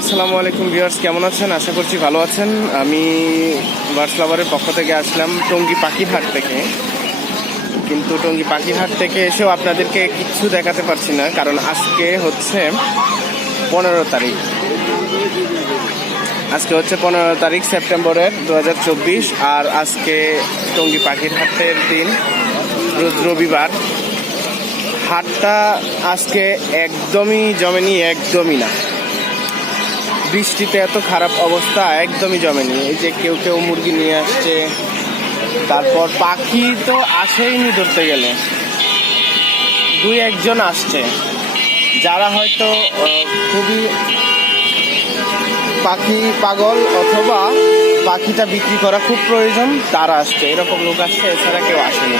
আসসালামু আলাইকুম ভিউয়ার্স, কেমন আছেন? আশা করছি ভালো আছেন। আমি বার্ডস লাভারের পক্ষ থেকে আসলাম টঙ্গী পাখির হাট থেকে, কিন্তু টঙ্গী পাখির হাট থেকে এসেও আপনাদেরকে কিচ্ছু দেখাতে পারছি না, কারণ আজকে হচ্ছে 15 তারিখ। আজকে হচ্ছে 15 তারিখ সেপ্টেম্বরের 2024, আর আজকে টঙ্গী পাখির হাটের দিন, রোজ রবিবার। হাটটা আজকে একদমই জমেনি, একদমই না। বৃষ্টিতে এত খারাপ অবস্থা, একদমই জমেনি। এই যে কেউ কেউ মুরগি নিয়ে আসছে, তারপর পাখি তো আসেইনি ধরতে গেলে, দুই একজন আসছে যারা হয়তো খুবই পাখি পাগল অথবা পাখিটা বিক্রি করা খুব প্রয়োজন, তারা আসছে। এরকম লোক আসছে, এছাড়া কেউ আসেনি।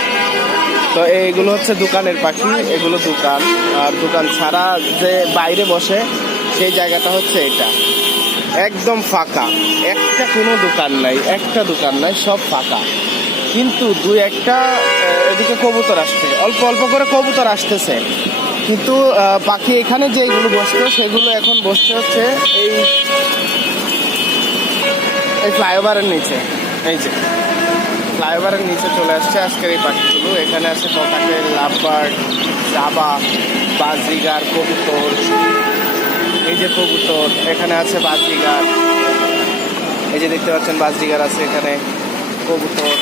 তো এইগুলো হচ্ছে দোকানের পাখি, এগুলো দোকান। আর দোকান ছাড়া যে বাইরে বসে সেই জায়গাটা হচ্ছে এটা, একদম ফাঁকা। একটা কোনো দোকান নাই, একটা দোকান নাই, সব ফাঁকা। কিন্তু দুই একটা এদিকে কবুতর আসছে, অল্প অল্প করে কবুতর আসতেছে, কিন্তু পাখি এখানে যেগুলো বসতো সেগুলো এখন বসতে হচ্ছে এই ফ্লাইওভারের নিচে। এই যে ফ্লাইওভারের নিচে চলে আসছে আজকের এই পাখিগুলো। এখানে আছে ককাটেল, লাভবার্ড, জাবা, বাজিগার, কবুতর। এই যে কবুতর, এখানে আছে বাজিগার। এই যে দেখতে পাচ্ছেন বাজিগার আছে এখানে, কবুতর।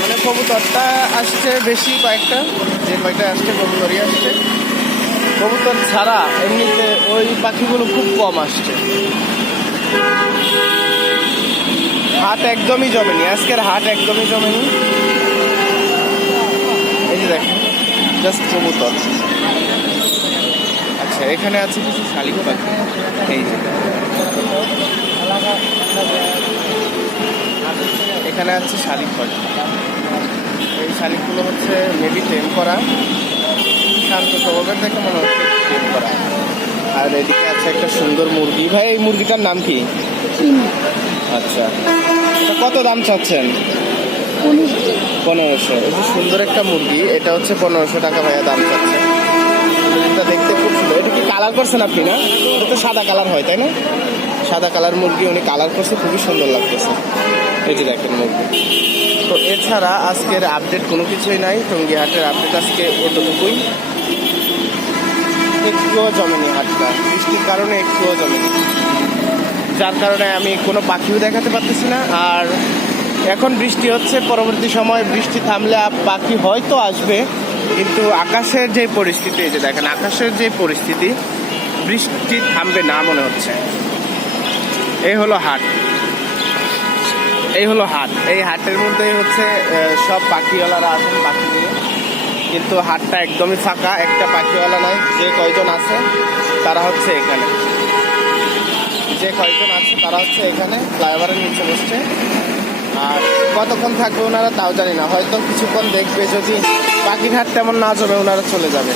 মানে কবুতরটা আসছে বেশি, কয়েকটা, যে কয়েকটা আসছে কবুতরই আসছে। কবুতর ছাড়া এমনিতে ওই পাখিগুলো খুব কম আসছে। হাট একদমই জমেনি, আজকের হাট একদমই জমেনি। এই যে দেখেন, জাস্ট কবুতর। আচ্ছা, এখানে আছে কিছু শালিক পাখি। এই যে এখানে আছে শালিক পাখি। এই শালিকগুলো হচ্ছে মেবি টেম করা, শান্ত স্বভাবের দেখে মনে হচ্ছে টেম করা। আর এদিকে আছে একটা সুন্দর মুরগি। ভাই, এই মুরগিটার নাম কি? আচ্ছা, কত দাম চাচ্ছেন? 1500। এই যে সুন্দর একটা মুরগি, এটা হচ্ছে 1500 টাকা ভাইয়া দাম চাচ্ছে। মুরগিটা দেখতে খুব সুন্দর। এটা কি কালার করছেন আপনি? না, এটা তো সাদা কালার হয়, তাই না? সাদা কালার মুরগি উনি কালার করছে, খুবই সুন্দর লাগতেছে। এই যে দেখেন মুরগি। তো এছাড়া আজকের আপডেট কোনো কিছুই নাই। টঙ্গী হাটের আপডেট আজকে এতটুকুই। একটুও জমেনি হাটটা, বৃষ্টির কারণে একটুও জমেনি, যার কারণে আমি কোনো পাখিও দেখাতে পারতেছি না। আর এখন বৃষ্টি হচ্ছে, পরবর্তী সময় বৃষ্টি থামলে পাখি হয়তো আসবে, কিন্তু আকাশের যে পরিস্থিতি, এই যে দেখেন আকাশের যে পরিস্থিতি, বৃষ্টি থামবে না মনে হচ্ছে। এই হলো হাট, এই হলো হাট। এই হাটের মধ্যেই হচ্ছে সব পাখিওয়ালারা আসেন পাখি নিয়ে, কিন্তু হাটটা একদমই ফাঁকা, একটা পাখিওয়ালা নাই। যে কয়জন আছে তারা হচ্ছে এখানে, যে কয়জন আছে তারা হচ্ছে এখানে ফ্লাইওভারের নিচে বসছে। আর কতক্ষণ থাকবে ওনারা তাও জানি না, হয়তো কিছুক্ষণ দেখবে, যদি পাখির হাট তেমন না জমে ওনারা চলে যাবে।